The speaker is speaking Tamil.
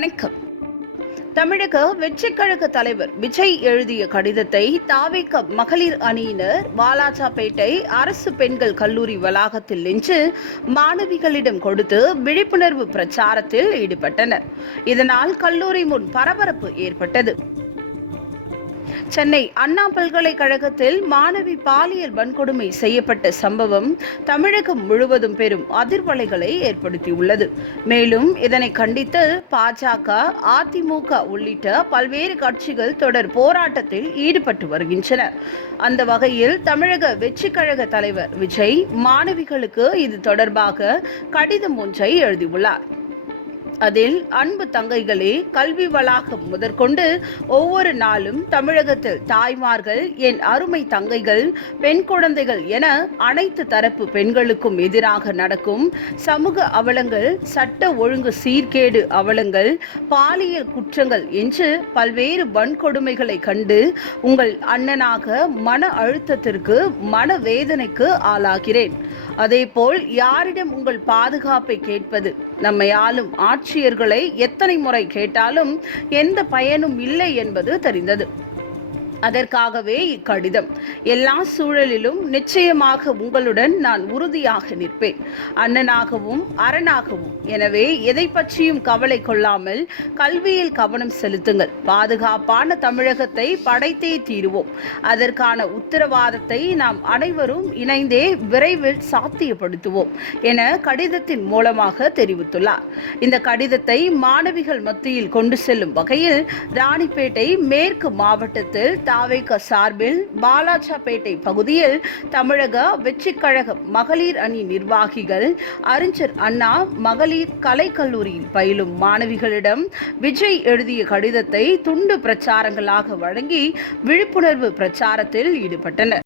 வணக்கம். தமிழக வெற்றிக்கழக தலைவர் விஜய் எழுதிய கடிதத்தை தாவேக மகளிர் அணியினர் வாலாஜாபேட்டை அரசு பெண்கள் கல்லூரி வளாகத்தில் நின்று மாணவிகளிடம் கொடுத்து விழிப்புணர்வு பிரச்சாரத்தில் ஈடுபட்டனர். இதனால் கல்லூரி முன் பரபரப்பு ஏற்பட்டது. சென்னை அண்ணா பல்கலைக்கழகத்தில் மாணவி பாலியல் வன்கொடுமை செய்யப்பட்ட சம்பவம் தமிழகம் முழுவதும் பெரும் அதிர்வலைகளை ஏற்படுத்தியுள்ளது. மேலும் இதனை கண்டித்து பாஜக அதிமுக உள்ளிட்ட பல்வேறு கட்சிகள் தொடர் போராட்டத்தில் ஈடுபட்டு வருகின்றன. அந்த வகையில் தமிழக வெற்றி கழக தலைவர் விஜய் மாணவிகளுக்கு இது தொடர்பாக கடிதம் ஒன்றை எழுதியுள்ளார். அதில் அன்பு தங்கைகளே கல்வி வளாகம் முதற்கொண்டு ஒவ்வொரு நாளும் தமிழகத்தில் தாய்மார்கள் என் அருமை தங்கைகள் பெண் குழந்தைகள் என அனைத்து தரப்பு பெண்களுக்கும் எதிராக நடக்கும் சமூக அவலங்கள் சட்ட ஒழுங்கு சீர்கேடு அவலங்கள் பாலியல் குற்றங்கள் என்று பல்வேறு வன்கொடுமைகளை கண்டு உங்கள் அண்ணனாக மன அழுத்தத்திற்கு மன வேதனைக்கு ஆளாகிறேன். அதேபோல் யாரிடம் உங்கள் பாதுகாப்பை கேட்பது? நம்மை ஆளும் ஆட்சியர்களை எத்தனை முறை கேட்டாலும் எந்த பயனும் இல்லை என்பது தெரிந்தது. அதற்காகவே இக்கடிதம். எல்லா சூழலிலும் நிச்சயமாக உங்களுடன் நான் உறுதியாக நிற்பேன். அண்ணனாகவும் அரணாகவும். எனவே எதை பற்றியும் கவலை கொள்ளாமல் கல்வியில் கவனம் செலுத்துங்கள். பாதுகாப்பான தமிழகத்தை படைத்தே தீருவோம். அதற்கான உத்தரவாதத்தை நாம் அனைவரும் இணைந்தே விரைவில் சாத்தியப்படுத்துவோம் என கடிதத்தின் மூலமாக தெரிவித்துள்ளார். இந்த கடிதத்தை மாணவிகள் மத்தியில் கொண்டு செல்லும் வகையில் ராணிப்பேட்டை மேற்கு மாவட்டத்தில் தாவேக சார்பில் பாலாஜாபேட்டை பகுதியில் தமிழக வெற்றிக் கழக மகளிர் அணி நிர்வாகிகள் அறிஞர் அண்ணா மகளிர் கலைக்கல்லூரியில் பயிலும் மாணவிகளிடம் விஜய் எழுதிய கடிதத்தை துண்டு பிரச்சாரங்களாக வழங்கி விழிப்புணர்வு பிரச்சாரத்தில் ஈடுபட்டனர்.